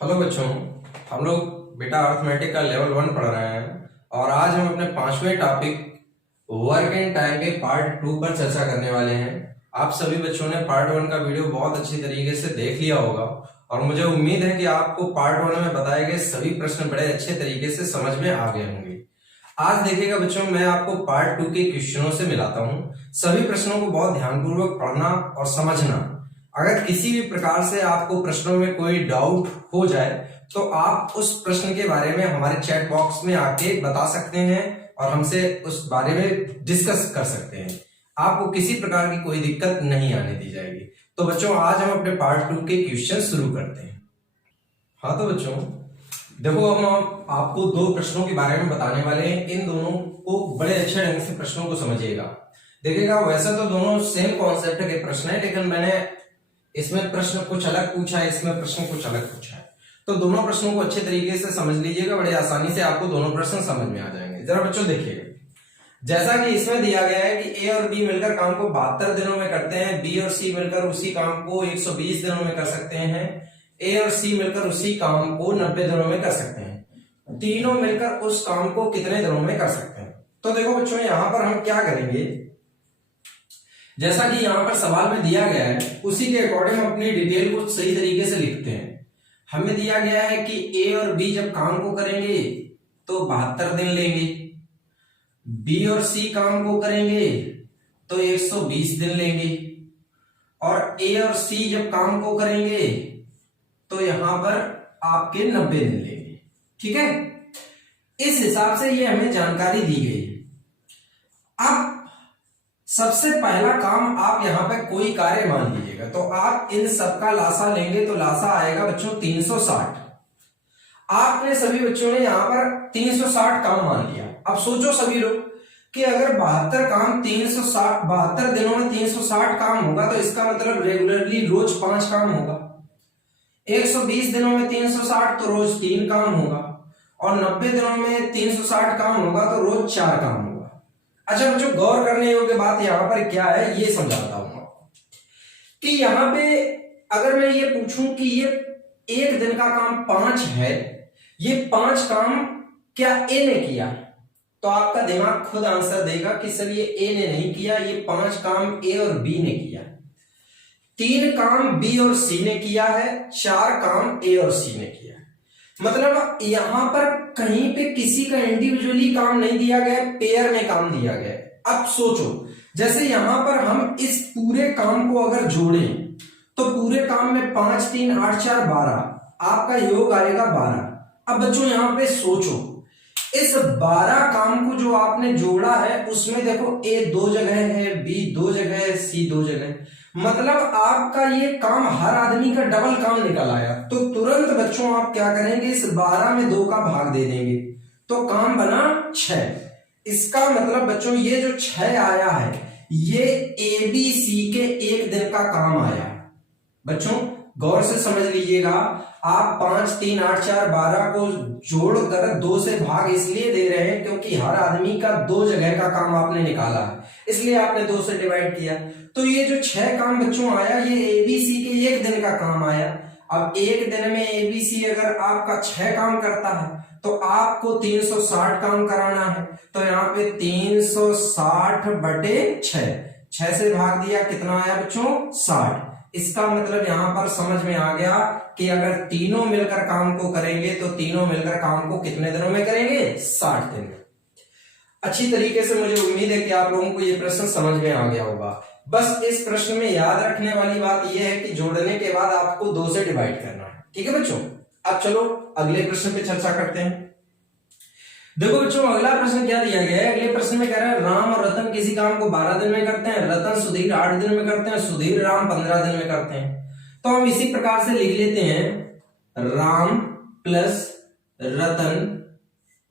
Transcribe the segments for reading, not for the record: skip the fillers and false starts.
Hello बच्चों, हम लोग बेटा अर्थमेटिक का लेवल 1 पढ़ रहे हैं और आज हम अपने 5वें टॉपिक वर्क एंड टाइम के पार्ट 2 पर चर्चा करने वाले हैं। आप सभी बच्चों ने पार्ट 1 का वीडियो बहुत अच्छी तरीके से देख लिया होगा और मुझे उम्मीद है कि आपको पार्ट 1 में बताए गए सभी प्रश्न बड़े अच्छे तरीके से समझ में आ गए होंगे। आज देखिएगा बच्चों, मैं आपको पार्ट 2 के क्वेश्चनों से मिलाता हूँ। सभी प्रश्नों को बहुत ध्यानपूर्वक पढ़ना और समझना। अगर किसी भी प्रकार से आपको प्रश्नों में कोई डाउट हो जाए तो आप उस प्रश्न के बारे में हमारे चैट बॉक्स में आके बता सकते हैं और हमसे उस बारे में डिस्कस कर सकते हैं। आपको किसी प्रकार की कोई दिक्कत नहीं आने दी जाएगी। तो बच्चों, आज हम अपने पार्ट 2 के क्वेश्चन शुरू करते हैं। हाँ तो बच्चों देखो, हम आपको 2 प्रश्नों के बारे में बताने वाले हैं। इन दोनों को बड़े अच्छे ढंग से प्रश्नों को समझिएगा। देखिएगा, वैसे तो दोनों सेम कॉन्सेप्ट के प्रश्न है, लेकिन मैंने इसमें प्रश्न कुछ अलग पूछा है, इसमें प्रश्न कुछ अलग पूछा है। तो दोनों प्रश्नों को अच्छे तरीके से समझ लीजिएगा, बड़े आसानी से आपको दोनों प्रश्न समझ में आ जाएंगे। जरा बच्चों देखिएगा, जैसा कि इसमें दिया गया है कि ए और बी मिलकर काम को 72 दिनों में करते हैं, बी और सी मिलकर उसी काम को 120 दिनों में कर सकते हैं, ए और सी मिलकर उसी काम को 90 दिनों में कर सकते हैं, तीनों मिलकर उस काम को कितने दिनों में कर सकते हैं। तो देखो बच्चों, यहां पर हम क्या करेंगे, जैसा कि यहां पर सवाल में दिया गया है उसी के अकॉर्डिंग हम अपनी डिटेल को सही तरीके से लिखते हैं। हमें दिया गया है कि ए और बी जब काम को करेंगे तो 72 दिन लेंगे, बी और सी काम को करेंगे तो 120 दिन लेंगे, और ए और सी जब काम को करेंगे तो यहां पर आपके 90 दिन लेंगे। ठीक है, इस हिसाब से ये हमें जानकारी दी गई है। अब सबसे पहला काम, आप यहां पे कोई कार्य मान लीजिएगा तो आप इन सबका लासा लेंगे तो लासा आएगा बच्चों 360। आपने सभी बच्चों ने यहां पर 360 काम मान लिया। अब सोचो सभी लोग कि अगर 72 काम 360 72 दिनों में 360 काम होगा तो इसका मतलब रेगुलरली रोज 5 काम होगा। 120 दिनों में 360 तो रोज 3 काम होगा, और 90 दिनों में 360 काम होगा तो रोज 4 काम होगा। अच्छा बच्चों, गौर करने योग्य बात यहां पर क्या है ये समझाता हूं आपको कि यहां पे अगर मैं ये पूछूं कि ये एक दिन का काम 5 है, ये 5 काम क्या ए ने किया, तो आपका दिमाग खुद आंसर देगा कि सर ये ए ने नहीं किया, ये 5 काम ए और बी ने किया, 3 काम बी और सी ने किया है, 4 काम ए और सी ने किया। मतलब यहां पर कहीं पे किसी का इंडिविजुअली काम नहीं दिया गया, पेयर में काम दिया गया। अब सोचो, जैसे यहां पर हम इस पूरे काम को अगर जोड़ें तो पूरे काम में 5 3 8 4 12, आपका योग आएगा 12। अब बच्चों यहां पे सोचो, इस 12 काम को जो आपने जोड़ा है उसमें देखो ए 2 जगह है, बी 2 जगह है, सी 2 जगह है, मतलब आपका ये काम हर आदमी का डबल काम निकल आया। तो तुरंत बच्चों आप क्या करेंगे, इस 12 में 2 का भाग दे देंगे तो काम बना 6। इसका मतलब बच्चों ये जो 6 आया है ये ए बी सी के एक दिन का काम आया। बच्चों गौर से समझ लीजिएगा, आप 5 3 8 4 12 को जोड़कर 2 से भाग इसलिए दे रहे हैं क्योंकि हर आदमी का 2 जगह का काम आपने निकाला है, इसलिए आपने 2 से डिवाइड किया। तो ये जो 6 काम बच्चों आया ये एबीसी के एक दिन का काम आया। अब एक दिन में एबीसी अगर आपका 6 काम करता है तो आपको 360 काम कराना है, तो यहाँ पे 360 बटे 6 से भाग दिया, कितना आया बच्चों 60। इसका मतलब यहां पर समझ में आ गया कि अगर तीनों मिलकर काम को करेंगे तो तीनों मिलकर काम को कितने दिनों में करेंगे, 60 दिन में। अच्छी तरीके से मुझे उम्मीद है कि आप लोगों को यह प्रश्न समझ में आ गया होगा। बस इस प्रश्न में याद रखने वाली बात यह है कि जोड़ने के बाद आपको 2 से डिवाइड करना है। ठीक है बच्चों, अब चलो अगले प्रश्न पे चर्चा करते हैं। देखो बच्चों, अगला प्रश्न क्या दिया गया है, अगले प्रश्न में कह रहा है राम और रतन किसी काम को 12 दिन में करते हैं, रतन सुधीर 8 दिन में करते हैं, सुधीर राम 15 दिन में करते हैं। तो हम इसी प्रकार से लिख लेते हैं, राम प्लस रतन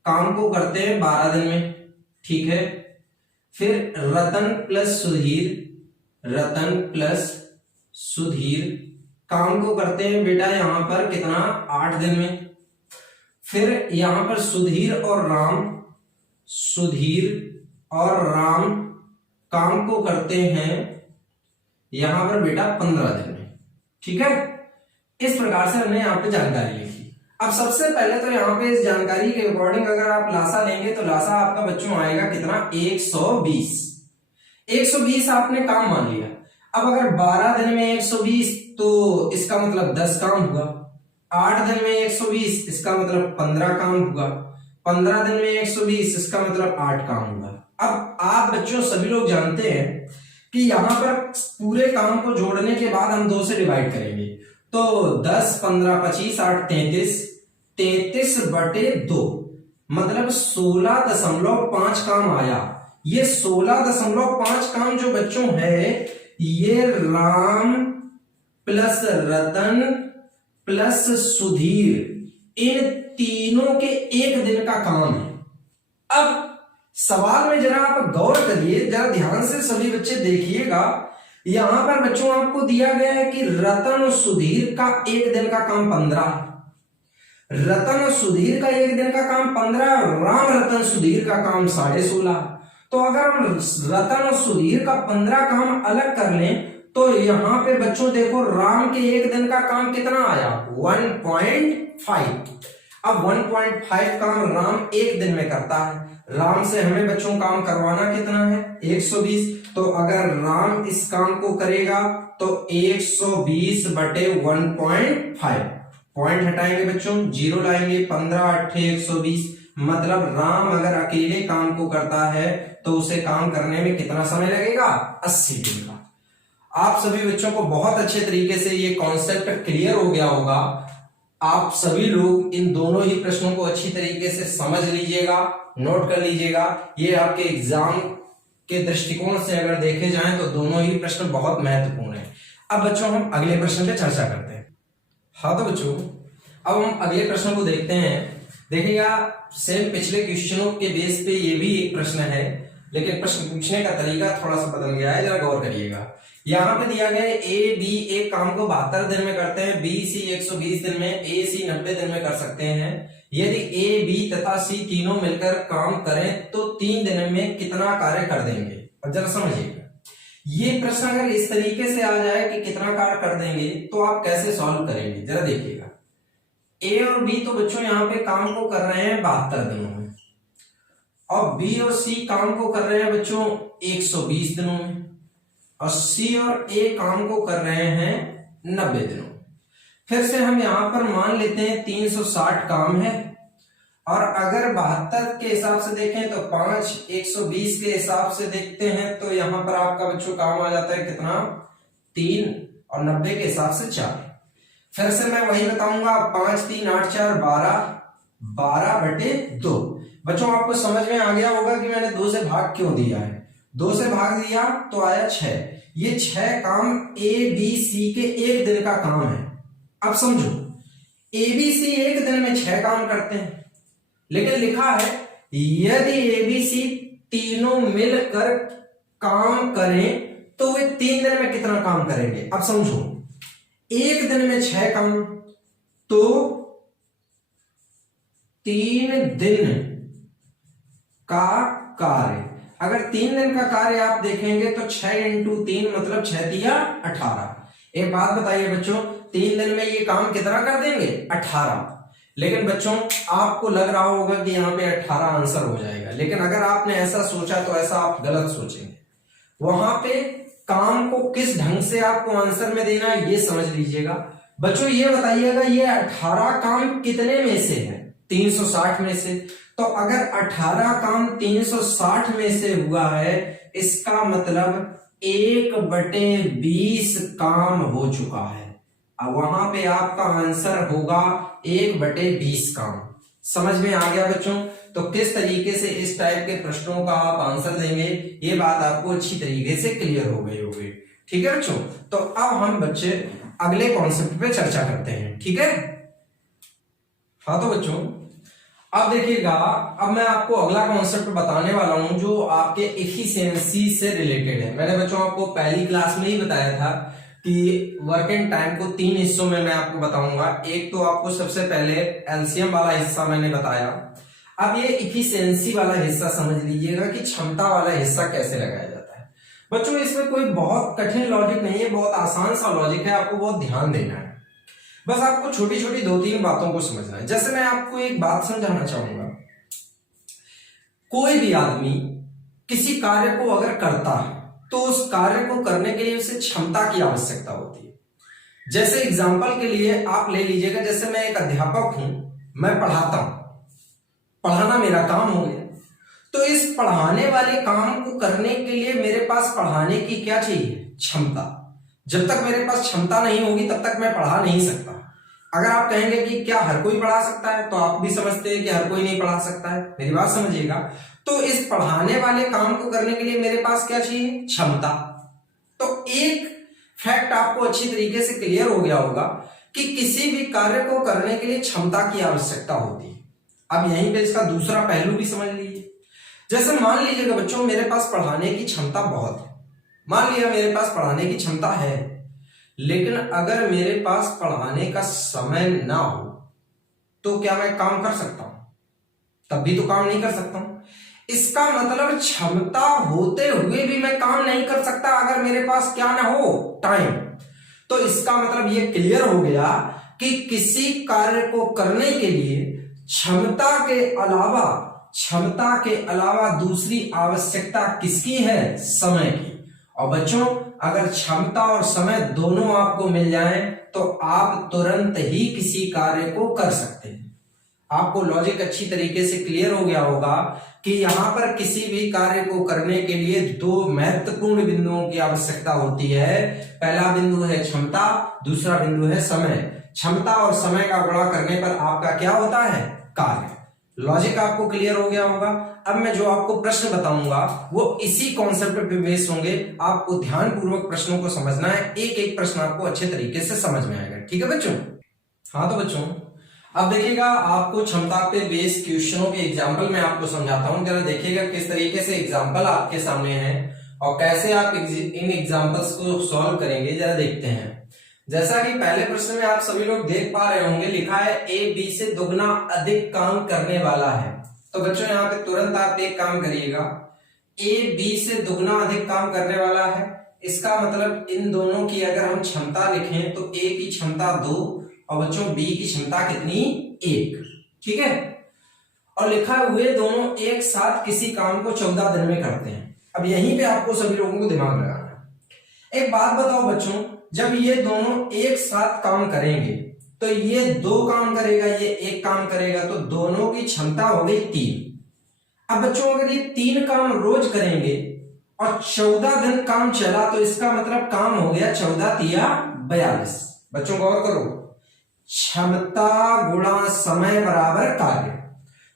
काम को करते हैं 12 दिन में। ठीक है, फिर रतन प्लस सुधीर, रतन प्लस सुधीर काम को करते हैं बेटा यहां पर कितना, 8 दिन में। फिर यहां पर सुधीर और राम काम को करते हैं यहां पर बेटा 15 दिन में। ठीक है, इस प्रकार से हमने यहां पे जानकारी लिखी। अब सबसे पहले तो यहाँ पे इस जानकारी के अकॉर्डिंग अगर आप लासा लेंगे तो लासा आपका बच्चों आएगा कितना, 120। 120 आपने काम मान लिया। अब अगर 12 दिन में 120 तो इसका मतलब 10 काम हुआ। 8 दिन में 120 इसका मतलब 15 काम हुआ। 15 दिन में 120 इसका मतलब 8 काम हुआ। अब आप बच्चों सभी लोग जानते हैं कि यहां पर पूरे काम को जोड़ने के बाद हम 2 से डिवाइड करेंगे, तो 10 15 25 8 33, 33/2 मतलब 16.5 काम आया। ये 16.5 काम जो बच्चों है ये राम प्लस रतन प्लस सुधीर इन तीनों के एक दिन का काम है। अब सवाल में जरा आप गौर करिए, जरा ध्यान से सभी बच्चे देखिएगा। यहां पर बच्चों आपको दिया गया है कि रतन और सुधीर का एक दिन का काम 15 है। रतन और सुधीर का एक दिन का काम 15, राम रतन सुधीर का काम 16.5। तो अगर हम रतन और सुधीर का 15 काम अलग कर लें तो यहां पे बच्चों देखो राम के एक दिन का काम कितना आया, 1.5। अब 1.5 काम राम एक दिन में करता है। राम से हमें बच्चों काम करवाना कितना है, 120। तो अगर राम इस काम को करेगा तो 120/1.5, पॉइंट हटाएंगे बच्चों, 0 लाएंगे, 15 8 120। मतलब राम अगर अकेले काम को करता है तो उसे काम करने में कितना समय लगेगा, 80 दिन का। आप सभी बच्चों को बहुत अच्छे तरीके से ये कॉन्सेप्ट क्लियर हो गया होगा। आप सभी लोग इन दोनों ही प्रश्नों को अच्छी तरीके से समझ लीजिएगा, नोट कर लीजिएगा। ये आपके एग्जाम के दृष्टिकोण से अगर देखे जाएं तो दोनों ही प्रश्न बहुत महत्वपूर्ण है। अब बच्चों हम अगले प्रश्न पे चर्चा करते हैं। हाँ तो बच्चों अब हम अगले प्रश्न को देखते हैं। देखिएगा सेम पिछले क्वेश्चनों के बेस पे ये भी एक प्रश्न है, लेकिन प्रश्न पूछने का तरीका थोड़ा सा बदल गया है, जरा गौर करिएगा। यहाँ पे दिया गया है ए बी एक काम को 72 दिन में करते हैं, बी सी 120 दिन में, ए सी 90 दिन में कर सकते हैं। यदि ए बी तथा सी तीनों मिलकर काम करें तो 3 दिन में कितना कार्य कर देंगे। अब जरा समझिएगा, ये प्रश्न अगर इस तरीके से आ जाए कि कितना कार्य कर देंगे तो आप कैसे सॉल्व करेंगे, जरा देखिएगा। ए और बी तो बच्चों यहाँ पे काम को कर रहे हैं 72 दिनों में, और बी और सी काम को कर रहे हैं बच्चों 120 दिनों में, और सी और ए काम को कर रहे हैं 90 दिनों। फिर से हम यहां पर मान लेते हैं 360 काम है, और अगर 72 के हिसाब से देखें तो 5, 120 के हिसाब से देखते हैं तो यहां पर आपका बच्चों काम आ जाता है कितना, 3, और 90 के हिसाब से 4। फिर से मैं वही बताऊंगा, 5 3 8 4 12, 12/2। बच्चों आपको समझ में आ गया होगा कि मैंने 2 से भाग क्यों दिया है। 2 से भाग दिया तो आया 6। ये 6 काम ए बी सी के एक दिन का काम है। अब समझो, ए बी सी एक दिन में 6 काम करते हैं, लेकिन लिखा है यदि ए बी सी तीनों मिलकर काम करें तो वे 3 दिन में कितना काम करेंगे। अब समझो, एक दिन में 6 काम तो 3 दिन का कार्य। अगर 3 दिन का कार्य आप देखेंगे तो 6 × 3 मतलब 6 तिया 18। एक बात बताइए बच्चों, 3 दिन में ये काम कितना कर देंगे, 18। लेकिन बच्चों आपको लग रहा होगा कि यहाँ पे 18 आंसर हो जाएगा, लेकिन अगर आपने ऐसा सोचा तो ऐसा आप गलत सोचेंगे। वहां पे काम को किस ढंग से आपको आंसर में देना है ये समझ लीजिएगा। बच्चों ये बताइएगा, ये 18 काम कितने में से है, 360 में से। तो अगर 18 काम 360 में से हुआ है, इसका मतलब 1/20 काम हो चुका है। अब वहां पे आपका आंसर होगा 1/20 काम। समझ में आ गया बच्चों? तो किस तरीके से इस टाइप के प्रश्नों का आप आंसर देंगे, ये बात आपको अच्छी तरीके से क्लियर हो गई होगी। ठीक है बच्चों, तो अब हम बच्चे अगले कॉन्सेप्ट पे चर्चा करते हैं। ठीक है, हाँ तो बच्चों अब देखिएगा, अब मैं आपको अगला कॉन्सेप्ट बताने वाला हूं जो आपके एफिशिएंसी से रिलेटेड है। मैंने बच्चों आपको पहली क्लास में ही बताया था कि वर्किंग टाइम को 3 हिस्सों में मैं आपको बताऊंगा। एक तो आपको सबसे पहले एलसीएम वाला हिस्सा मैंने बताया। अब ये एफिशिएंसी वाला हिस्सा समझ लीजिएगा कि क्षमता वाला हिस्सा कैसे लगाया जाता है। बच्चों इसमें कोई बहुत कठिन लॉजिक नहीं है, बहुत आसान सा लॉजिक है, आपको बहुत ध्यान देना है। बस आपको छोटी छोटी 2-3 बातों को समझना है। जैसे मैं आपको एक बात समझाना चाहूंगा, कोई भी आदमी किसी कार्य को अगर करता है तो उस कार्य को करने के लिए उसे क्षमता की आवश्यकता होती है। जैसे एग्जाम्पल के लिए आप ले लीजिएगा, जैसे मैं एक अध्यापक हूं, मैं पढ़ाता हूं, पढ़ाना मेरा काम हो गया, तो इस पढ़ाने वाले काम को करने के लिए मेरे पास पढ़ाने की क्या चाहिए? क्षमता। जब तक मेरे पास क्षमता नहीं होगी तब तक मैं पढ़ा नहीं सकता। अगर आप कहेंगे कि क्या हर कोई पढ़ा सकता है, तो आप भी समझते हैं कि हर कोई नहीं पढ़ा सकता है, मेरी बात समझिएगा। तो इस पढ़ाने वाले काम को करने के लिए मेरे पास क्या चाहिए? क्षमता। तो एक फैक्ट आपको अच्छी तरीके से क्लियर हो गया होगा कि किसी भी कार्य को करने के लिए क्षमता की आवश्यकता होती है। अब यहीं पे इसका दूसरा पहलू भी समझ लीजिए। जैसे मान लीजिएगा बच्चों, मेरे पास पढ़ाने की क्षमता बहुत है, मान लिया मेरे पास पढ़ाने की क्षमता है, लेकिन अगर मेरे पास पढ़ाने का समय ना हो तो क्या मैं काम कर सकता हूं? तब भी तो काम नहीं कर सकता हूं। इसका मतलब क्षमता होते हुए भी मैं काम नहीं कर सकता अगर मेरे पास क्या ना हो? टाइम। तो इसका मतलब ये क्लियर हो गया कि किसी कार्य को करने के लिए क्षमता के अलावा दूसरी आवश्यकता किसकी है? समय की। और बच्चों, अगर क्षमता और समय दोनों आपको मिल जाएं तो आप तुरंत ही किसी कार्य को कर सकते हैं। आपको लॉजिक अच्छी तरीके से क्लियर हो गया होगा कि यहां पर किसी भी कार्य को करने के लिए 2 महत्वपूर्ण बिंदुओं की आवश्यकता होती है। पहला बिंदु है क्षमता, दूसरा बिंदु है समय। क्षमता और समय का गुणा करने पर आपका क्या होता है? कार्य। लॉजिक आपको क्लियर हो गया होगा। अब मैं जो आपको प्रश्न बताऊंगा वो इसी कॉन्सेप्ट पे बेस होंगे। आपको ध्यानपूर्वक प्रश्नों को समझना है, एक एक प्रश्न आपको अच्छे तरीके से समझ में आएगा। ठीक है बच्चों? हाँ, तो बच्चों अब देखिएगा, आपको क्षमता पे बेस क्वेश्चनों के एग्जाम्पल मैं आपको समझाता हूं। जरा देखिएगा किस तरीके से एग्जाम्पल आपके सामने है और कैसे आप इन एग्जाम्पल्स को सॉल्व करेंगे, जरा देखते हैं। जैसा कि पहले प्रश्न में आप सभी लोग देख पा रहे होंगे, लिखा है ए बी से दुगना अधिक काम करने वाला है। तो बच्चों यहाँ पे तुरंत आप एक काम करिएगा, ए बी से दुगना अधिक काम करने वाला है। इसका मतलब इन दोनों की अगर हम क्षमता लिखें तो ए की क्षमता 2 और बच्चों बी की क्षमता कितनी? 1। ठीक है। और लिखा हुए दोनों एक साथ किसी काम को 14 दिन में करते हैं। अब यहीं पे आपको सभी लोगों को दिमाग लगाना है। एक बात बताओ बच्चों, जब ये दोनों एक साथ काम करेंगे तो ये 2 काम करेगा, ये 1 काम करेगा, तो दोनों की क्षमता हो गई 3। अब बच्चों अगर ये 3 काम रोज करेंगे और 14 दिन काम चला तो इसका मतलब काम हो गया 14 तिया 42। बच्चों गौर करो, क्षमता गुणा समय बराबर कार्य।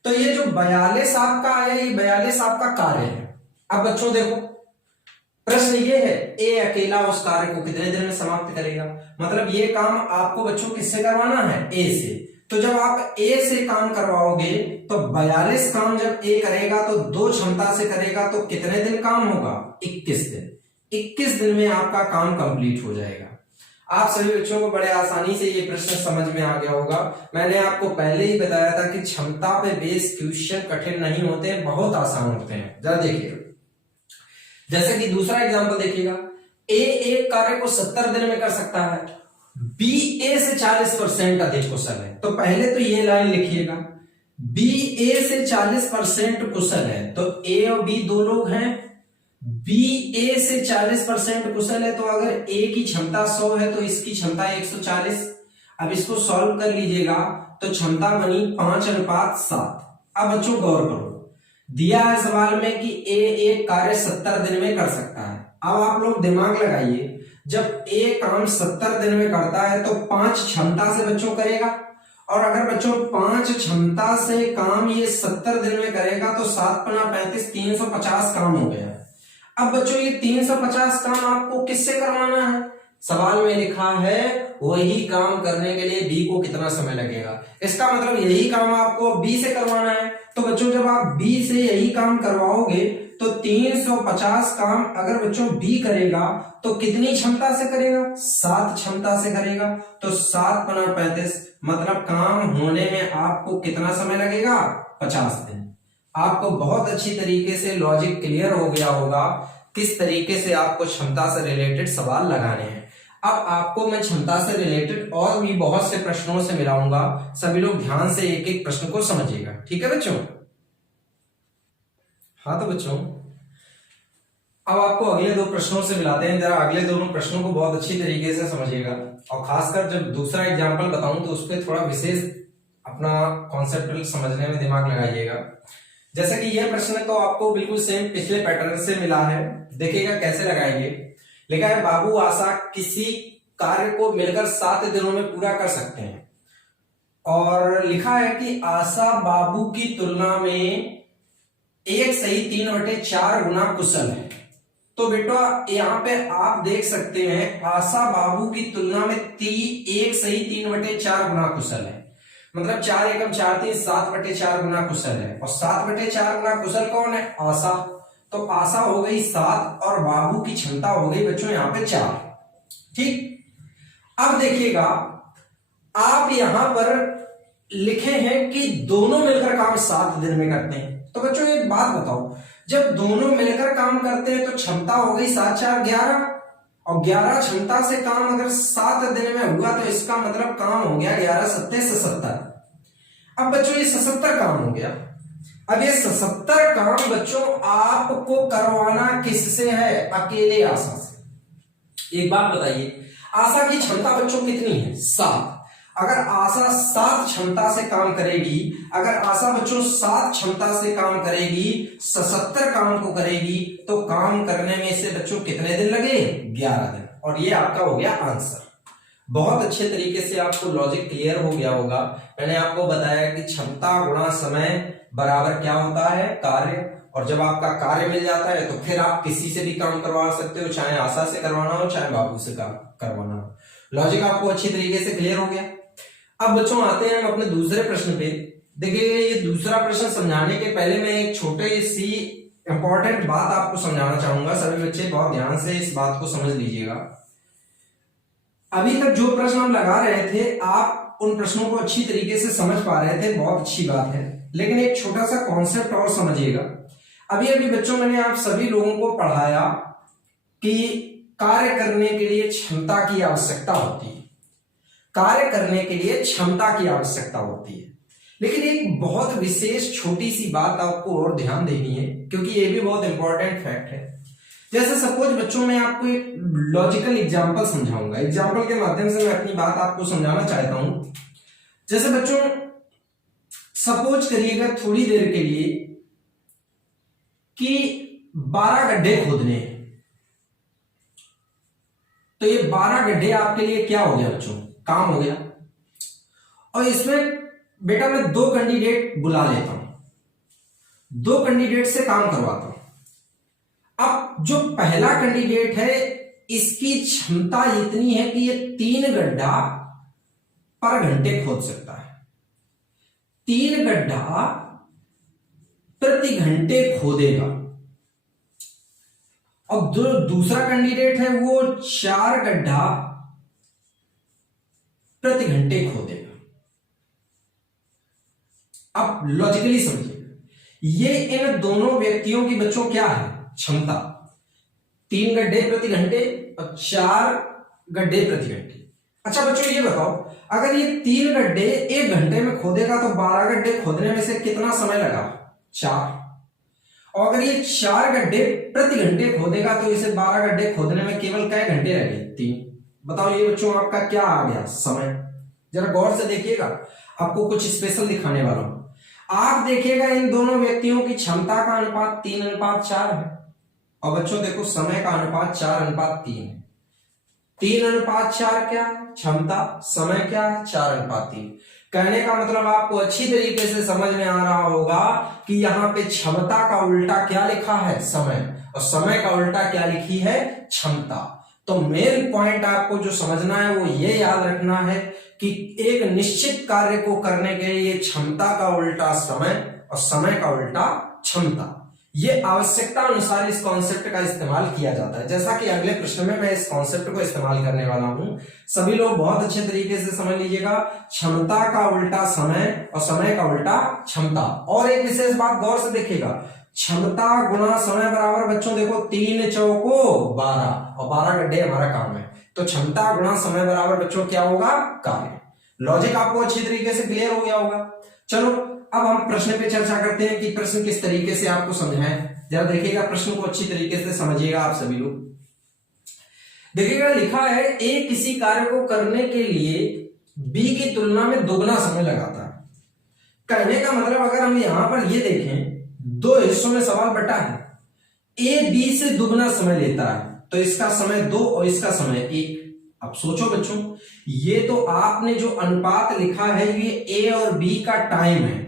तो ये जो 42 आपका आया, ये 42 आपका कार्य है। अब बच्चों देखो, प्रश्न ये है ए अकेला उस कार्य को कितने दिन में समाप्त करेगा? मतलब ये काम आपको बच्चों किससे करवाना है? ए से। तो जब आप ए से काम करवाओगे तो 42 काम जब ए करेगा तो 2 क्षमता से करेगा तो कितने दिन काम होगा? 21 दिन। 21 दिन में आपका काम कंप्लीट हो जाएगा। आप सभी बच्चों को बड़े आसानी से ये प्रश्न समझ में आ गया होगा। मैंने आपको पहले ही बताया था कि क्षमता पे बेस्ड क्वेश्चन कठिन नहीं होते हैं, बहुत आसान होते हैं। जरा देखिए, जैसे कि दूसरा एग्जांपल देखिएगा, ए एक कार्य को 70 दिन में कर सकता है, बी ए से 40% अधिक कुशल है। तो पहले तो ये लाइन लिखिएगा, बी ए से 40% कुशल है। तो ए और बी 2 लोग हैं, बी ए से 40% कुशल है, तो अगर ए की क्षमता 100 है तो इसकी क्षमता 140। अब इसको सॉल्व कर लीजिएगा तो क्षमता बनी 5:7। अब बच्चों गौर करो, दिया है सवाल में कि ए एक कार्य 70 दिन में कर सकता है। अब आप लोग दिमाग लगाइए, जब ए काम 70 दिन में करता है तो 5 क्षमता से बच्चों करेगा, और अगर बच्चों 5 क्षमता से काम ये 70 दिन में करेगा तो 7×35 350 काम हो गया। अब बच्चों ये 350 काम आपको किससे करवाना है? सवाल में लिखा है वही काम करने के लिए बी को कितना समय लगेगा। इसका मतलब यही काम आपको बी से करवाना है। तो बच्चों जब आप बी से यही काम करवाओगे तो 350 काम अगर बच्चों बी करेगा तो कितनी क्षमता से करेगा? 7 क्षमता से करेगा। तो 7×35 मतलब काम होने में आपको कितना समय लगेगा? 50 दिन। आपको बहुत अच्छी तरीके से लॉजिक क्लियर हो गया होगा किस तरीके से आपको क्षमता से रिलेटेड सवाल लगाने हैं। अब आपको मैं क्षमता से रिलेटेड और भी बहुत से प्रश्नों से मिलाऊंगा, सभी लोग ध्यान से एक एक प्रश्न को समझिएगा, ठीक है बच्चों। हाँ तो बच्चों अब आपको अगले दो प्रश्नों से मिलाते हैं, जरा अगले दोनों प्रश्नों को बहुत अच्छी तरीके से समझिएगा और खासकर जब दूसरा एग्जाम्पल बताऊं तो उस पर थोड़ा विशेष अपना कॉन्सेप्ट समझने में दिमाग लगाइएगा। जैसे कि यह प्रश्न तो आपको बिल्कुल सेम पिछले पैटर्न से मिला है, देखिएगा कैसे लगाएंगे। लिखा है बाबू आशा किसी कार्य को मिलकर 7 दिनों में पूरा कर सकते हैं, और लिखा है कि आशा बाबू की तुलना में 1 सही 3/4 गुना कुशल है। तो बेटा यहाँ पे आप देख सकते हैं आशा बाबू की तुलना में 1 सही 3/4 गुना कुशल है, मतलब 4 एकम 4 3 7/4 गुना कुशल है, और 7/4 गुना कुशल कौन है? आशा। तो आशा हो गई 7 और बाबू की क्षमता हो गई बच्चों यहाँ पे 4। ठीक, अब देखिएगा आप यहां पर लिखे हैं कि दोनों मिलकर काम 7 दिन में करते हैं। तो बच्चों एक बात बताओ, जब दोनों मिलकर काम करते हैं तो क्षमता हो गई 7 4 11, और 11 क्षमता से काम अगर 7 दिन में हुआ तो इसका मतलब काम हो गया 11 7 77। अब बच्चों ये 77 काम हो गया। अब ये 77 काम बच्चों आपको करवाना किससे है? अकेले आशा से। एक बात बताइए, आशा की क्षमता बच्चों कितनी है? 7। अगर आशा 7 क्षमता से काम करेगी, अगर आशा बच्चों 7 क्षमता से काम करेगी, 77 काम को करेगी, तो काम करने में इसे बच्चों कितने दिन लगे? 11 दिन। और ये आपका हो गया आंसर। बहुत अच्छे तरीके से आपको लॉजिक क्लियर हो गया होगा। मैंने आपको बताया कि क्षमता गुणा समय बराबर क्या होता है? कार्य। और जब आपका कार्य मिल जाता है तो फिर आप किसी से भी काम करवा सकते हो, चाहे आशा से करवाना हो चाहे बाबू से काम करवाना हो। लॉजिक आपको अच्छी तरीके से क्लियर हो गया। अब बच्चों आते हैं हम अपने दूसरे प्रश्न पे। देखिए ये दूसरा प्रश्न समझाने के पहले मैं एक छोटे सी इंपॉर्टेंट बात आपको समझाना चाहूंगा। सभी बच्चे बहुत ध्यान से इस बात को समझ लीजिएगा। अभी तक जो प्रश्न हम लगा रहे थे आप उन प्रश्नों को अच्छी तरीके से समझ पा रहे थे, बहुत अच्छी बात है, लेकिन एक छोटा सा कॉन्सेप्ट और समझिएगा। अभी अभी बच्चों मैंने आप सभी लोगों को पढ़ाया कि कार्य करने के लिए क्षमता की आवश्यकता होती है, कार्य करने के लिए क्षमता की आवश्यकता होती है। लेकिन एक बहुत विशेष छोटी सी बात आपको और ध्यान देनी है, क्योंकि ये भी बहुत इंपॉर्टेंट फैक्ट है। जैसे सपोज बच्चों मैं आपको एक लॉजिकल एग्जांपल समझाऊंगा, एग्जांपल के माध्यम से मैं अपनी बात आपको समझाना चाहता हूं। जैसे बच्चों सपोज करिएगा थोड़ी देर के लिए कि 12 गड्ढे खोदने हैं, तो ये 12 गड्ढे आपके लिए क्या हो गया बच्चों? काम हो गया। और इसमें बेटा मैं 2 कैंडिडेट बुला लेता हूं, 2 कैंडिडेट से काम करवाता हूं। अब जो पहला कैंडिडेट है इसकी क्षमता इतनी है कि ये 3 गड्ढा पर घंटे खोद सकता है, 3 गड्ढा प्रति घंटे खोदेगा। और जो दूसरा कैंडिडेट है वो 4 गड्ढा प्रति घंटे खोदेगा। अब लॉजिकली समझिए, ये इन दोनों व्यक्तियों की बच्चों क्या है? क्षमता। 3 गड्ढे प्रति घंटे और 4 गड्ढे प्रति घंटे। अच्छा बच्चों ये बताओ, अगर ये 3 गड्ढे 1 घंटे में खोदेगा तो 12 गड्ढे खोदने में से कितना समय लगा? 4। और अगर ये 4 गड्ढे प्रति घंटे खोदेगा तो इसे 12 गड्ढे खोदने में केवल कै घंटे लगे? 3। बताओ ये बच्चों आपका क्या आ गया? समय। जरा गौर से देखिएगा, आपको कुछ स्पेशल दिखाने वाला हूं। आप देखिएगा इन दोनों व्यक्तियों की क्षमता का अनुपात 3:4 है, और बच्चों देखो समय का अनुपात 4:3 है। 3:4 क्या है? क्षमता। समय क्या है? 4:3। कहने का मतलब आपको अच्छी तरीके से समझ में आ रहा होगा कि यहाँ पे क्षमता का उल्टा क्या लिखा है? समय। और समय का उल्टा क्या लिखी है? क्षमता। तो मेन पॉइंट आपको जो समझना है वो ये याद रखना है कि एक निश्चित कार्य को करने के लिए क्षमता का उल्टा समय और समय का उल्टा क्षमता, ये आवश्यकता अनुसार इस कॉन्सेप्ट का इस्तेमाल किया जाता है। जैसा कि अगले प्रश्न में मैं इस कॉन्सेप्ट को इस्तेमाल करने वाला हूं, सभी लोग बहुत अच्छे तरीके से समझ लीजिएगा। क्षमता का उल्टा समय और समय का उल्टा क्षमता। और एक विशेष बात गौर से देखिएगा, क्षमता गुणा समय बराबर बच्चों देखो 3 चौको 12, और 12 गड्ढे हमारा काम है। तो क्षमता गुणा समय बराबर बच्चों क्या होगा, कार्य। लॉजिक आपको अच्छी तरीके से क्लियर हो गया होगा। चलो अब हम प्रश्न पे चर्चा करते हैं कि प्रश्न किस तरीके से आपको समझाएं। जरा देखिएगा, प्रश्न को अच्छी तरीके से समझिएगा आप सभी लोग। देखिएगा, लिखा है ए किसी कार्य को करने के लिए बी की तुलना में दोगुना समय लगाता है। कहने का मतलब अगर हम यहां पर ये देखें, दो हिस्सों में सवाल बटा है, ए बी से दुगना समय लेता है, तो इसका समय 2 और इसका समय 1। अब सोचो बच्चों, ये तो आपने जो अनुपात लिखा है ये ए और बी का टाइम है,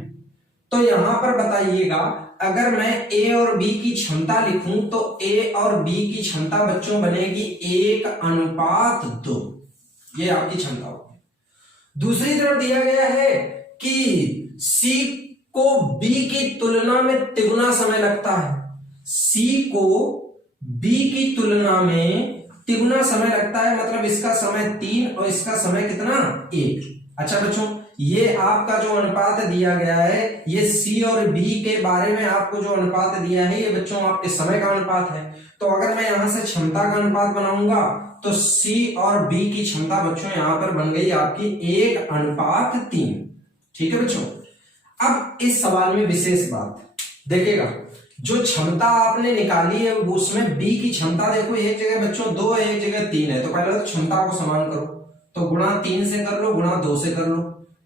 तो यहां पर बताइएगा अगर मैं ए और बी की क्षमता लिखूं तो ए और बी की क्षमता बच्चों बनेगी 1:2। ये आपकी क्षमता होगी। दूसरी तरफ दिया गया है कि सी को बी की तुलना में तिगुना समय लगता है। सी को बी की तुलना में तिगुना समय लगता है, मतलब इसका समय 3 और इसका समय कितना, 1। अच्छा बच्चों, ये आपका जो अनुपात दिया गया है, ये सी और बी के बारे में आपको जो अनुपात दिया है, ये बच्चों आपके समय का अनुपात है। तो अगर मैं यहां से क्षमता का अनुपात बनाऊंगा तो सी और बी की क्षमता बच्चों यहां पर बन गई आपकी 1:3। ठीक है बच्चों। अब इस सवाल में विशेष बात देखिएगा, जो क्षमता आपने निकाली है उसमें बी की क्षमता देखो, एक जगह बच्चों 2 है, एक जगह 3 है, तो पहले तो क्षमता को समान करो, तो गुणा 3 से कर लो, गुणा 2 से कर लो,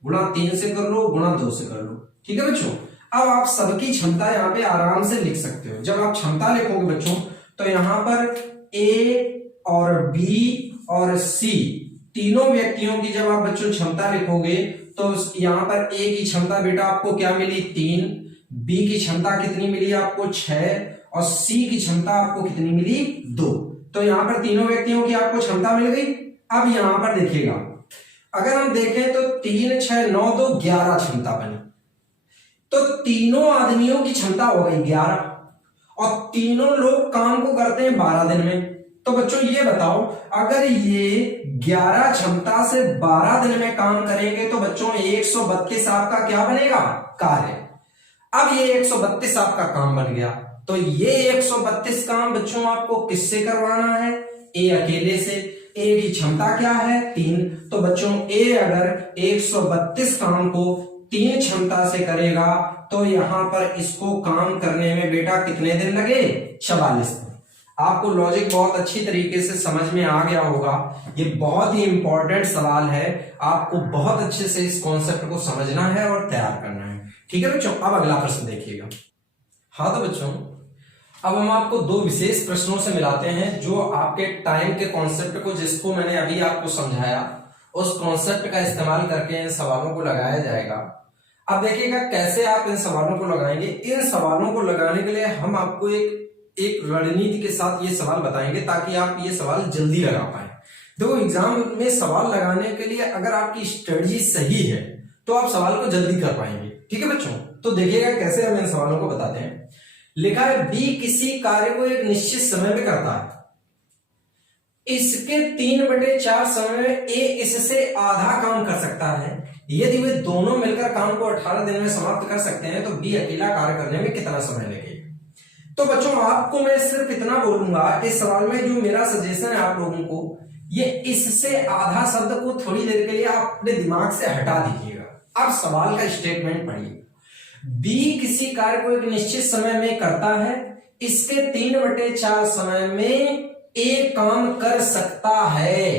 गुणा 3 से कर लो, गुणा 2 से कर लो। ठीक है बच्चों। अब आप सबकी क्षमता यहाँ पे आराम से लिख सकते हो। जब आप क्षमता लिखोगे बच्चों तो यहाँ पर ए और बी और सी तीनों व्यक्तियों की जब आप बच्चों क्षमता लिखोगे तो यहाँ पर ए की क्षमता बेटा आपको क्या मिली, 3, बी की क्षमता कितनी मिली आपको, 6, और सी की क्षमता आपको कितनी मिली, 2। तो यहाँ पर तीनों व्यक्तियों की आपको क्षमता मिल गई। अब यहां पर देखिएगा, अगर हम देखें तो 3, 6, 9, 2, 11 क्षमता बनी, तो तीनों आदमियों की क्षमता हो गई 11, और तीनों लोग काम को करते हैं 12 दिन में। तो बच्चों ये बताओ, अगर ये 11 क्षमता से 12 दिन में काम करेंगे तो बच्चों 132 आपका क्या बनेगा, कार्य। अब ये 132 आपका काम बन गया, तो ये 132 काम बच्चों आपको किससे करवाना है, ए अकेले से। ए की क्षमता क्या है, 3, तो बच्चों ए अगर 132 काम को 3 क्षमता से करेगा तो यहां पर इसको काम करने में बेटा कितने दिन लगे, 44 दिन। आपको लॉजिक बहुत अच्छी तरीके से समझ में आ गया होगा। ये बहुत ही इंपॉर्टेंट सवाल है, आपको बहुत अच्छे से इस कॉन्सेप्ट को समझना है और तैयार करना है। ठीक है बच्चों। अब अगला प्रश्न देखिएगा। हाँ तो बच्चों, अब हम आपको 2 विशेष प्रश्नों से मिलाते हैं जो आपके टाइम के कॉन्सेप्ट को, जिसको मैंने अभी आपको समझाया, उस कॉन्सेप्ट का इस्तेमाल करके इन सवालों को लगाया जाएगा। अब देखिएगा कैसे आप इन सवालों को लगाएंगे। इन सवालों को लगाने के लिए हम आपको एक रणनीति के साथ ये सवाल बताएंगे ताकि आप ये सवाल जल्दी लगा पाए। देखो, एग्जाम में सवाल लगाने के लिए अगर आपकी स्ट्रेटजी सही है तो आप सवाल को जल्दी कर पाएंगे। ठीक है बच्चों। तो देखिएगा कैसे हम इन सवालों को बताते हैं। लिखा है बी किसी कार्य को एक निश्चित समय में करता है, इसके 3/4 समय में ए इससे आधा काम कर सकता है। यदि वे दोनों मिलकर काम को 18 दिन में समाप्त कर सकते हैं तो बी अकेला कार्य करने में कितना समय लगेगा। तो बच्चों आपको मैं सिर्फ इतना बोलूंगा इस सवाल में, जो मेरा सजेशन है आप लोगों को, ये इससे आधा शब्द को थोड़ी देर के लिए आप अपने दिमाग से हटा दीजिएगा। अब सवाल का स्टेटमेंट पढ़िए। बी किसी कार्य को एक निश्चित समय में करता है, इसके 3/4 समय में ए काम कर सकता है।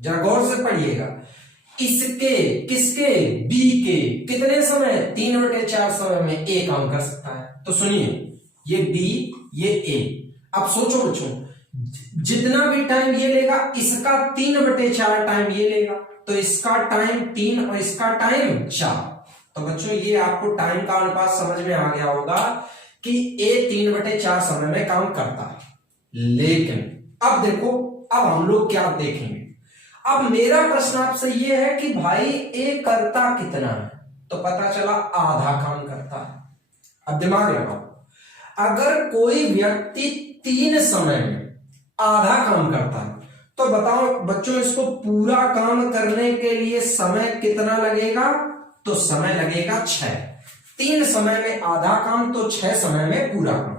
जरा गौर से पढ़िएगा। इसके, किसके, बी के कितने समय, 3/4 समय में ए काम कर सकता है। तो सुनिए, ये बी, ये ए। अब सोचो बच्चों, जितना भी टाइम ये लेगा इसका 3/4 टाइम ये लेगा, तो इसका टाइम 3 और इसका टाइम 4। तो बच्चों ये आपको टाइम का अनुपात समझ में आ गया होगा कि ए 3/4 समय में काम करता है। लेकिन अब देखो, अब हम लोग क्या देखेंगे। अब मेरा प्रश्न आपसे ये है कि भाई ए करता कितना है, तो पता चला आधा काम करता है। अब दिमाग लगाओ, अगर कोई व्यक्ति 3 समय में आधा काम करता है तो बताओ बच्चों इसको पूरा काम करने के लिए समय कितना लगेगा, तो समय लगेगा 6। 3 समय में आधा काम तो 6 समय में पूरा काम।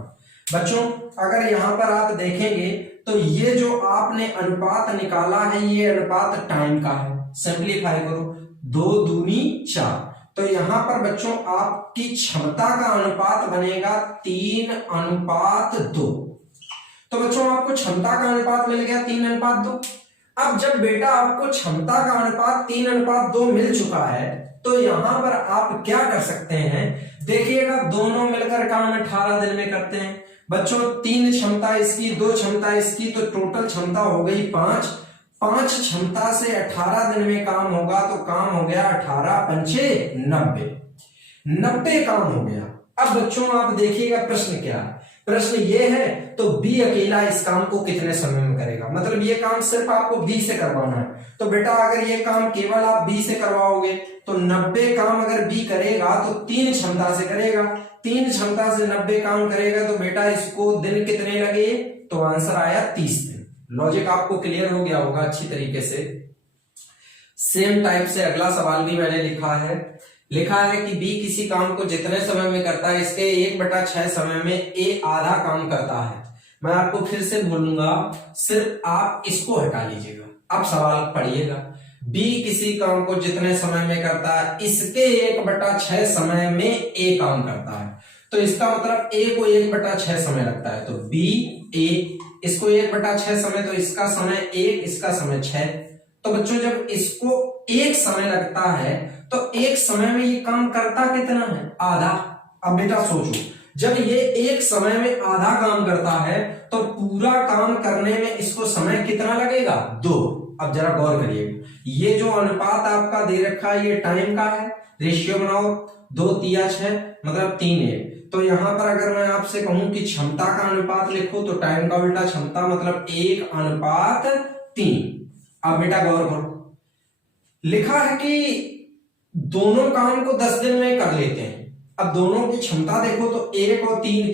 बच्चों अगर यहां पर आप देखेंगे तो ये जो आपने अनुपात निकाला है ये अनुपात टाइम का है। सिंप्लीफाई करो, 2 दूनी 4, तो यहां पर बच्चों आपकी क्षमता का अनुपात बनेगा 3:2। तो बच्चों आपको क्षमता का अनुपात मिल गया 3:2। अब जब बेटा आपको क्षमता का अनुपात 3:2 मिल चुका है तो यहां पर आप क्या कर सकते हैं, देखिएगा दोनों मिलकर काम 18 दिन में करते हैं। बच्चों 3 क्षमता इसकी, 2 क्षमता इसकी, तो टोटल क्षमता हो गई 5। 5 क्षमता से 18 दिन में काम होगा तो काम हो गया 18 पंचे 90, 90 काम हो गया। अब बच्चों आप देखिएगा प्रश्न क्या है, प्रश्न ये है तो बी अकेला इस काम को कितने समय में करेगा, मतलब ये काम सिर्फ आपको बी से करवाना है। तो बेटा अगर ये काम केवल आप बी से करवाओगे तो 90 काम अगर बी करेगा तो 3 क्षमता से करेगा, 3 क्षमता से 90 काम करेगा तो बेटा इसको दिन कितने लगे, तो आंसर आया 30 दिन। लॉजिक आपको क्लियर हो गया होगा अच्छी तरीके से। सेम टाइप से अगला सवाल भी मैंने लिखा है कि बी किसी काम को जितने समय में करता है इसके 1/6 समय में ए आधा काम करता है। मैं आपको फिर से बोलूंगा, सिर्फ आप इसको हटा लीजिएगा, आप सवाल पढ़िएगा। बी किसी काम को जितने समय में करता है इसके 1/6 समय में ए काम करता है, तो इसका मतलब ए को 1/6 समय लगता है, तो बी ए इसको 1/6 समय, तो इसका समय 1, इसका समय 6। तो बच्चों जब इसको 1 समय लगता है तो 1 समय में ये काम करता कितना है, आधा। अब बेटा सोचो, जब ये 1 समय में आधा काम करता है तो पूरा काम करने में इसको समय कितना लगेगा, 2। अब जरा गौर करिएगा, ये जो अनुपात आपका दे रखा है ये टाइम का है, रेशियो बनाओ 2 3 6 मतलब 3:1। तो यहां पर अगर मैं आपसे कहूं कि क्षमता का अनुपात लिखो तो टाइम का उल्टा क्षमता मतलब 1:3। अब बेटा गौर करो, लिखा है कि दोनों काम को 10 दिन में कर लेते हैं। अब दोनों की क्षमता देखो तो 1 और 3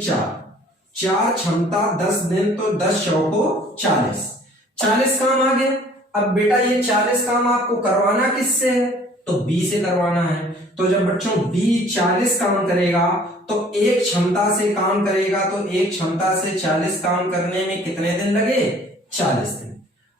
4 क्षमता 10 दिन, तो 10 चौको 40 काम आ गया। अब बेटा ये 40 काम आपको करवाना किससे है, तो बी से करवाना है। तो जब बच्चों बी 40 काम करेगा तो 1 क्षमता से काम करेगा, तो 1 क्षमता से 40 काम करने में कितने दिन लगे, 40 दिन।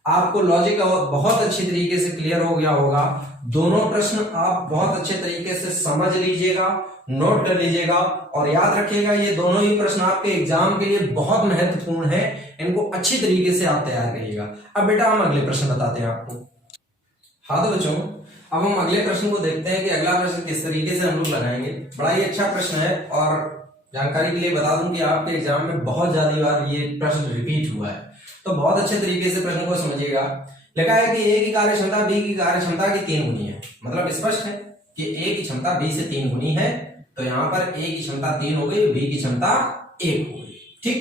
आपको लॉजिक बहुत अच्छी तरीके से क्लियर हो गया होगा। दोनों प्रश्न आप बहुत अच्छे तरीके से समझ लीजिएगा, नोट कर लीजिएगा और याद रखिएगा ये दोनों ही प्रश्न आपके एग्जाम के लिए बहुत महत्वपूर्ण है, इनको अच्छी तरीके से आप तैयार करिएगा। अब बेटा हम अगले प्रश्न बताते हैं आपको। हाँ तो बच्चों अब हम अगले प्रश्न को देखते हैं कि अगला प्रश्न किस तरीके से हम लोग लगाएंगे। बड़ा ही अच्छा प्रश्न है और जानकारी के लिए बता दूं कि आपके एग्जाम में बहुत ज्यादा बार ये प्रश्न रिपीट हुआ है, तो बहुत अच्छे तरीके से प्रश्न को समझिएगा। लिखा है कि ए की कार्य क्षमता बी की कार्य क्षमता की 3 गुनी है, मतलब स्पष्ट है कि ए की क्षमता बी से 3 गुनी है, तो यहां पर ए की क्षमता 3 हो गई, बी की क्षमता 1 हो गई। ठीक,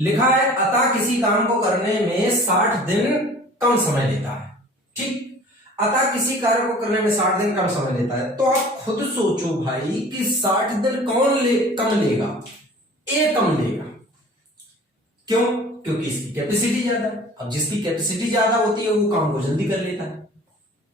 लिखा है अतः किसी काम को करने में 60 दिन कम समय लेता है। ठीक, अतः किसी कार्य को करने में 60 दिन कम समय लेता है। तो आप खुद सोचो भाई कि 60 दिन कम लेगा, ए कम लेगा। क्यों, क्योंकि इसकी कैपेसिटी ज्यादा है। अब जिसकी कैपेसिटी ज्यादा होती है वो काम को जल्दी कर लेता है।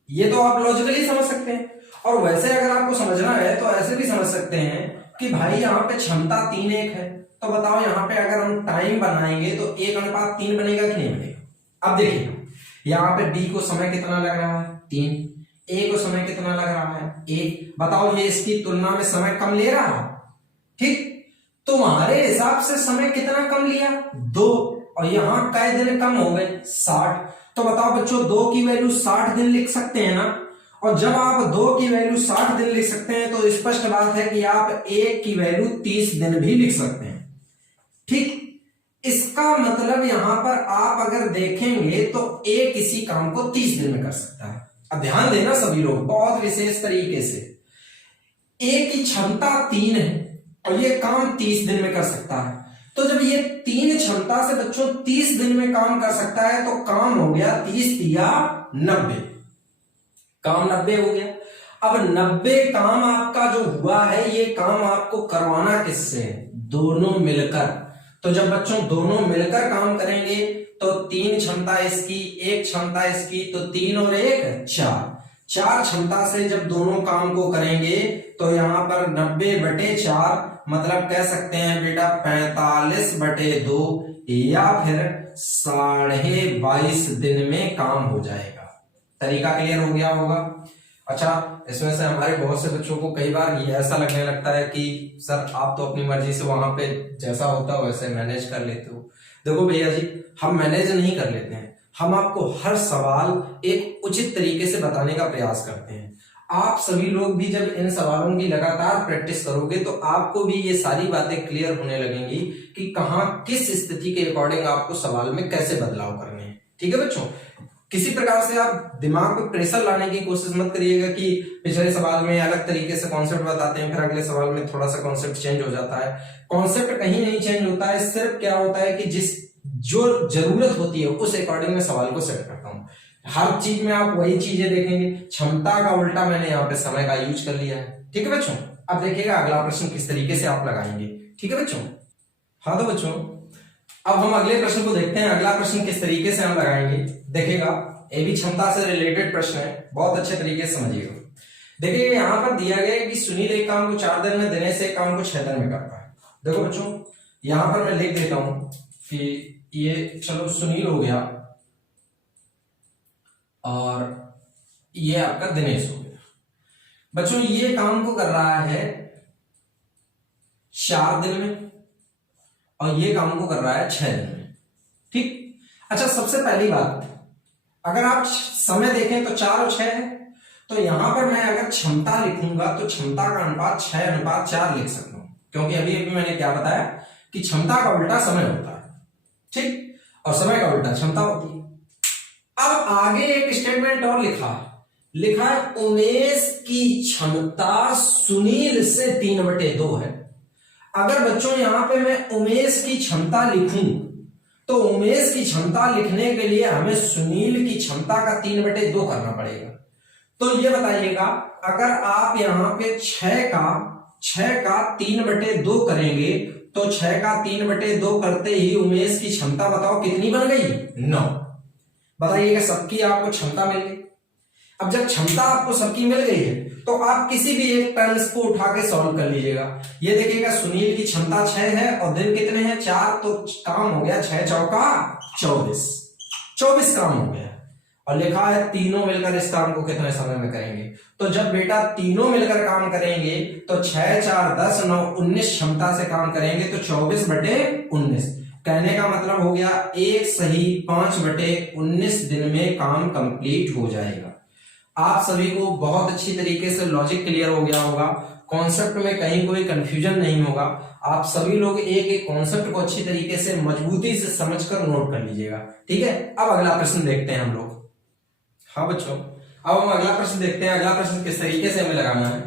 ये तो आप लॉजिकली समझ सकते हैं। और वैसे अगर आपको समझना है तो ऐसे भी समझ सकते हैं कि भाई यहाँ पे क्षमता 3:1 है, तो बताओ यहाँ पे अगर हम टाइम बनाएंगे तो 1:3 बनेगा कि नहीं बनेगा। अब देखिए यहाँ पे बी को समय कितना लग रहा है, 3, ए को समय कितना लग रहा है, 1। बताओ ये इसकी तुलना में समय कम ले रहा है। ठीक, तुम्हारे हिसाब से समय कितना कम लिया, 2, और यहां कै दिन कम हो गए, 60। तो बताओ बच्चों 2 की वैल्यू 60 दिन लिख सकते हैं ना, और जब आप 2 की वैल्यू 60 दिन लिख सकते हैं तो स्पष्ट बात है कि आप 1 की वैल्यू 30 दिन भी लिख सकते हैं। ठीक, इसका मतलब यहां पर आप अगर देखेंगे तो ए किसी काम को 30 दिन में कर सकता है। अब ध्यान देना सभी लोग बहुत विशेष तरीके से, ए की क्षमता 3 है और ये काम 30 दिन में कर सकता है। तो जब ये 3 क्षमता से बच्चों 30 दिन में काम कर सकता है तो काम हो गया 30 या 90, काम 90 हो गया। अब 90 काम आपका जो हुआ है ये काम आपको करवाना किससे, दोनों मिलकर। तो जब बच्चों दोनों मिलकर काम करेंगे तो 3 क्षमता इसकी, 1 क्षमता इसकी, तो 3 और 1 4 क्षमता से जब दोनों काम को करेंगे तो यहां पर 90/4 मतलब कह सकते हैं बेटा 45/2 या फिर 22.5 दिन में काम हो जाएगा। तरीका क्लियर हो गया होगा। अच्छा, इसमें से हमारे बहुत से बच्चों को कई बार ये ऐसा लगने लगता है कि सर आप तो अपनी मर्जी से वहां पे जैसा होता हो वैसे मैनेज कर लेते हो। देखो भैया जी, हम मैनेज नहीं कर लेते हैं, हम आपको हर सवाल एक उचित तरीके से बताने का प्रयास करते हैं। आप सभी लोग भी जब इन सवालों की लगातार प्रैक्टिस करोगे तो आपको भी ये सारी बातें क्लियर होने लगेंगी कि कहाँ किस स्थिति के अकॉर्डिंग आपको सवाल में कैसे बदलाव करने हैं। ठीक है बच्चों, किसी प्रकार से आप दिमाग पे प्रेशर लाने की कोशिश मत करिएगा कि पिछले सवाल में अलग तरीके से कॉन्सेप्ट बताते हैं, फिर अगले सवाल में थोड़ा सा कॉन्सेप्ट चेंज हो जाता है। कॉन्सेप्ट कहीं नहीं चेंज होता है, सिर्फ क्या होता है कि जो जरूरत होती है उस अकॉर्डिंग में सवाल को सेट करता हूं। हर चीज में आप वही चीजें देखेंगे, क्षमता का उल्टा मैंने यहाँ पे समय का यूज कर लिया है। ठीक है बच्चों, अब देखिएगा अगला प्रश्न किस तरीके से आप लगाएंगे। ठीक है बच्चों, हाँ तो बच्चों अब हम अगले प्रश्न को देखते हैं। अगला प्रश्न किस तरीके से हम लगाएंगे देखिएगा, ये भी क्षमता से रिलेटेड प्रश्न है, बहुत अच्छे तरीके से समझिएगा। देखिए यहाँ पर दिया गया है कि सुनील एक काम को 4 दिन में देने से एक काम को 6 दिन में करता है। देखो बच्चों, यहां पर मैं लिख देता हूं कि ये चलो सुनील हो गया और ये आपका दिनेश हो गया। बच्चों ये काम को कर रहा है 4 दिन में और ये काम को कर रहा है 6 दिन में। ठीक, अच्छा सबसे पहली बात, अगर आप समय देखें तो 4 और 6 है, तो यहां पर मैं अगर क्षमता लिखूंगा तो क्षमता का अनुपात 6:4 लिख सकता हूं, क्योंकि अभी अभी मैंने क्या बताया कि क्षमता का उल्टा समय होता है। ठीक, और समय का उल्टा क्षमता होती है। अब आगे एक स्टेटमेंट और लिखा है उमेश की क्षमता सुनील से 3/2 है। अगर बच्चों यहां पे मैं उमेश की क्षमता लिखूं तो उमेश की क्षमता लिखने के लिए हमें सुनील की क्षमता का 3/2 करना पड़ेगा। तो ये बताइएगा, अगर आप यहां पे 6 का 3/2 करेंगे तो 6 का 3/2 करते ही उमेश की क्षमता बताओ कितनी बन गई? 9। बताइएगा, सबकी आपको क्षमता मिल गई। अब जब क्षमता आपको सबकी मिल गई है तो आप किसी भी एक टर्म्स को उठा के सॉल्व कर लीजिएगा। ये देखिएगा सुनील की क्षमता 6 है और दिन कितने हैं? 4, तो काम हो गया 6 चौका 24 काम हो गया। और लिखा है तीनों मिलकर इस काम को कितने समय में करेंगे। तो जब बेटा तीनों मिलकर काम करेंगे तो 6, 4, 10, 9, 19 क्षमता से काम करेंगे तो 24/19। कहने का मतलब हो गया 1 सही 5/19 दिन में काम कंप्लीट हो जाएगा। आप सभी को बहुत अच्छी तरीके से लॉजिक क्लियर हो गया होगा, कॉन्सेप्ट में कहीं कोई कंफ्यूजन नहीं होगा। आप सभी लोग एक एक कॉन्सेप्ट को अच्छी तरीके से मजबूती से समझकर नोट कर लीजिएगा। ठीक है, अब अगला प्रश्न देखते हैं हम लोग। हाँ बच्चों, अब हम अगला प्रश्न देखते हैं। अगला प्रश्न किस तरीके से हमें लगाना है।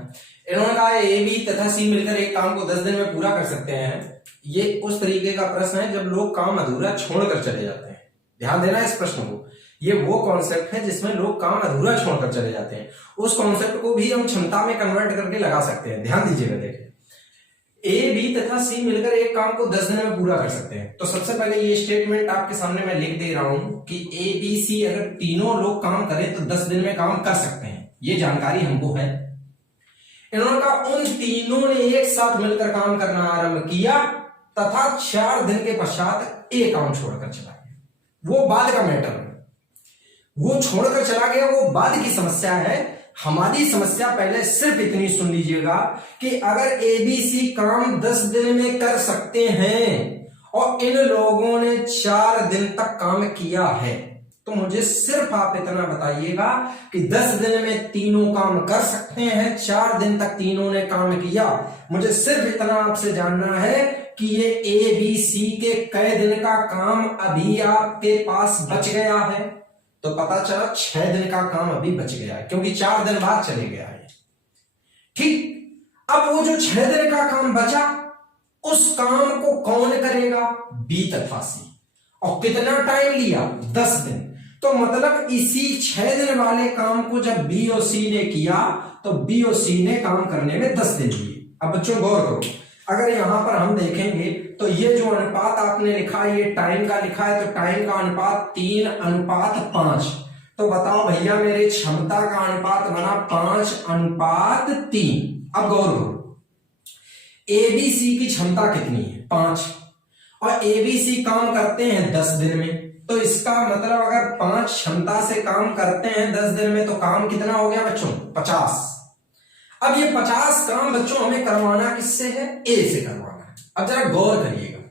इन्होंने कहा ए बी तथा सी मिलकर एक काम को 10 दिन में पूरा कर सकते हैं। ये उस तरीके का प्रश्न है जब लोग काम अधूरा छोड़कर चले जाते हैं। ध्यान देना इस प्रश्न को, ये वो कॉन्सेप्ट है जिसमें लोग काम अधूरा छोड़कर चले जाते हैं। उस कॉन्सेप्ट को भी हम क्षमता में कन्वर्ट करके लगा सकते हैं। ध्यान दीजिएगा, देखिए ए बी तथा सी मिलकर एक काम को 10 दिन में पूरा कर सकते हैं। तो सबसे पहले ये स्टेटमेंट आपके सामने मैं लिख दे रहा हूं कि ए बी सी अगर तीनों लोग काम करें तो 10 दिन में काम कर सकते हैं, ये जानकारी हमको है। इन्होंने कहा उन तीनों ने एक साथ मिलकर काम करना आरंभ किया तथा 4 दिन के पश्चात एक काम छोड़कर चला गया। वो बाद का मैटर है, वो छोड़कर चला गया, वो बाद की समस्या है। हमारी समस्या पहले सिर्फ इतनी सुन लीजिएगा कि अगर एबीसी काम 10 दिन में कर सकते हैं और इन लोगों ने 4 दिन तक काम किया है तो मुझे सिर्फ आप इतना बताइएगा कि 10 दिन में तीनों काम कर सकते हैं, 4 दिन तक तीनों ने काम किया। मुझे सिर्फ इतना आपसे जानना है कि ये ए बी सी के कई दिन का काम अभी आपके पास बच गया है। तो पता चला 6 दिन का काम अभी बच गया है, क्योंकि 4 दिन बाद चले गया है। ठीक, अब वो जो 6 दिन का काम बचा उस काम को कौन करेगा? बी तथा सी। और कितना टाइम लिया? 10 दिन। तो मतलब इसी 6 दिन वाले काम को जब बी और सी ने किया तो बी और सी ने काम करने में 10 दिन लिए। अब बच्चों गौर करो, अगर यहां पर हम देखेंगे तो ये जो अनुपात आपने लिखा है ये टाइम का लिखा है, तो टाइम का अनुपात 3:5। तो बताओ भैया मेरे क्षमता का अनुपात बना 5:3। अब गौर करो, एबीसी की क्षमता कितनी है? 5, और एबीसी काम करते हैं 10 दिन में, तो इसका मतलब अगर 5 क्षमता से काम करते हैं 10 दिन में तो काम कितना हो गया बच्चों? 50। अब ये 50 काम बच्चों हमें करवाना किससे है? ए से करवाना है। अब जरा गौर करिएगा,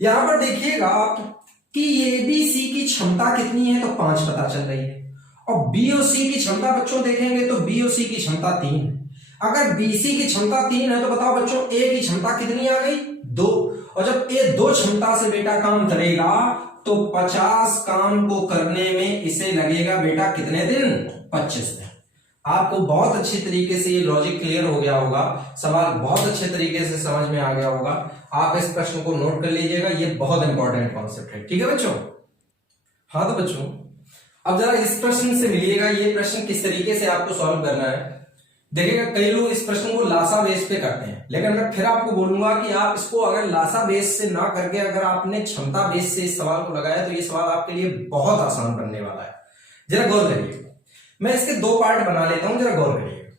यहां पर देखिएगा आप कि एबीसी की क्षमता कितनी है, तो 5 पता चल रही है, और बीओसी की क्षमता बच्चों देखेंगे तो बीओसी की क्षमता 3 है। अगर बीसी की क्षमता 3 है तो बताओ बच्चों ए की क्षमता कितनी आ गई? 2। और जब ए 2 क्षमता से बेटा काम करेगा तो 50 काम को करने में इसे लगेगा बेटा कितने दिन? 25 दिन। आपको बहुत अच्छी तरीके से ये लॉजिक क्लियर हो गया होगा, सवाल बहुत अच्छे तरीके से समझ में आ गया होगा। आप इस प्रश्न को नोट कर लीजिएगा, ये बहुत इंपॉर्टेंट कॉन्सेप्ट है। ठीक है बच्चों? हाँ तो बच्चों अब जरा इस प्रश्न से मिलिएगा, ये प्रश्न किस तरीके से आपको सॉल्व करना है। देखिएगा कई लोग इस प्रश्न को लासा बेस पे करते हैं, लेकिन मैं फिर आपको बोलूंगा कि आप इसको अगर लासा बेस से ना करके अगर आपने क्षमता बेस से इस सवाल को लगाया तो ये सवाल आपके लिए बहुत आसान बनने वाला है। जरा गौर करिए, मैं इसके 2 पार्ट बना लेता हूं, जरा गौर करिए।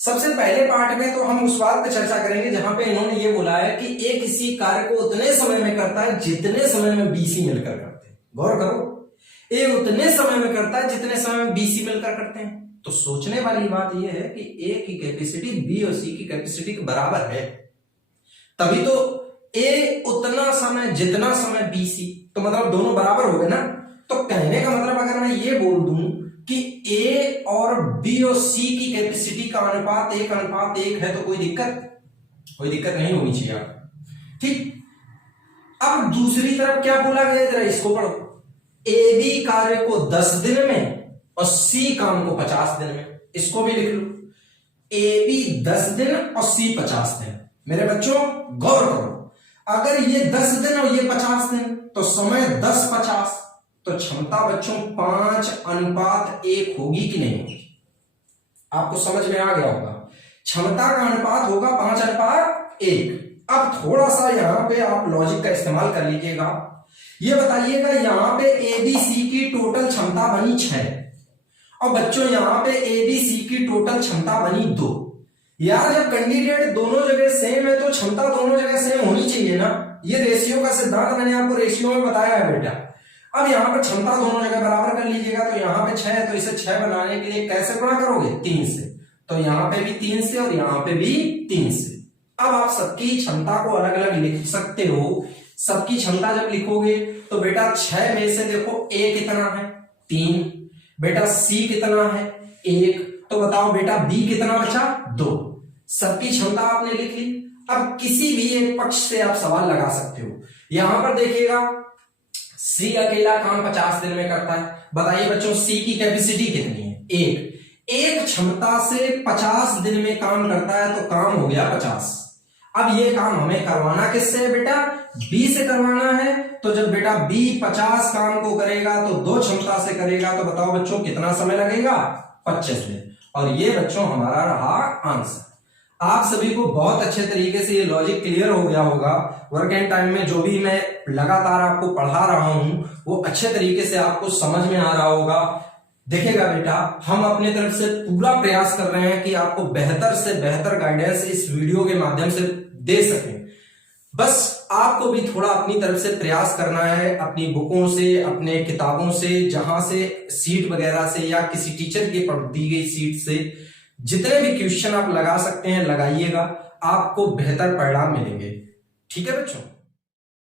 सबसे पहले पार्ट में तो हम उस बात पर चर्चा करेंगे जहां पे इन्होंने ये बोला है कि ए किसी कार्य को उतने समय में करता है जितने समय में बीसी मिलकर करते हैं। गौर करो, ए उतने समय में करता है जितने समय में बीसी मिलकर करते हैं। तो सोचने वाली बात यह है कि ए की कैपेसिटी बी और सी की कैपेसिटी के बराबर है, तभी तो ए उतना समय जितना समय बीसी, तो मतलब दोनों बराबर हो गए ना। तो कहने का मतलब अगर मैं ये बोल दूं कि ए और बी और सी की कैपेसिटी का अनुपात 1:1 है तो कोई दिक्कत नहीं होनी चाहिए आप। ठीक, अब दूसरी तरफ क्या बोला गया, जरा इसको पढ़ो। ए बी कार्य को 10 दिन में और सी काम को 50 दिन में, इसको भी लिख लो। ए बी 10 दिन और सी 50 दिन। मेरे बच्चों गौर करो, अगर ये 10 दिन और ये 50 दिन तो समय 10:50, तो क्षमता बच्चों 5:1 होगी कि नहीं होगी? आपको समझ में आ गया होगा, क्षमता का अनुपात होगा 5:1। अब थोड़ा सा यहां पे आप लॉजिक का इस्तेमाल कर लीजिएगा, ये बताइएगा यहां पे एबीसी की टोटल क्षमता बनी 6 और बच्चों यहां पे एबीसी की टोटल क्षमता बनी 2। यार जब कैंडिडेट दोनों जगह सेम है तो क्षमता दोनों जगह सेम होनी चाहिए ना। ये रेशियो का सिद्धांत मैंने आपको रेशियो में बताया है बेटा। अब यहाँ पर क्षमता दोनों जगह बराबर कर लीजिएगा, तो यहाँ पे 6 है तो इसे 6 बनाने के लिए कैसे गुणा करोगे? 3 से। तो यहाँ पे भी 3 से और यहाँ पे भी 3 से। अब आप सबकी क्षमता को अलग अलग लिख सकते हो। सबकी क्षमता जब लिखोगे तो बेटा 6 में से देखो ए कितना है? 3। बेटा सी कितना है? 1। तो बताओ बेटा बी कितना बचा? 2। सबकी क्षमता आपने लिख ली। अब किसी भी एक पक्ष से आप सवाल लगा सकते हो। यहां पर देखिएगा सी अकेला काम 50 दिन में करता है। बताइए बच्चों सी की कैपेसिटी कितनी है? 1 क्षमता से 50 दिन में काम करता है तो काम हो गया 50। अब ये काम हमें करवाना किससे है बेटा? बी से करवाना है। तो जब बेटा बी 50 काम को करेगा तो 2 क्षमता से करेगा, तो बताओ बच्चों कितना समय लगेगा? 25 दिन। और ये बच्चों हमारा रहा आंसर। आप सभी को बहुत अच्छे तरीके से ये लॉजिक क्लियर हो गया होगा। वर्क एंड टाइम में जो भी मैं लगातार आपको पढ़ा रहा हूं वो अच्छे तरीके से आपको समझ में आ रहा होगा। देखिएगा बेटा, हम अपने तरफ से पूरा प्रयास कर रहे हैं कि आपको बेहतर से बेहतर गाइडेंस इस वीडियो के माध्यम से दे सकें। बस आपको भी थोड़ा अपनी तरफ से प्रयास करना है, अपनी बुकों से, अपने किताबों से, जहां से सीट वगैरह से या किसी टीचर की दी गई सीट से जितने भी क्वेश्चन आप लगा सकते हैं लगाइएगा, आपको बेहतर परिणाम मिलेंगे। ठीक है बच्चों?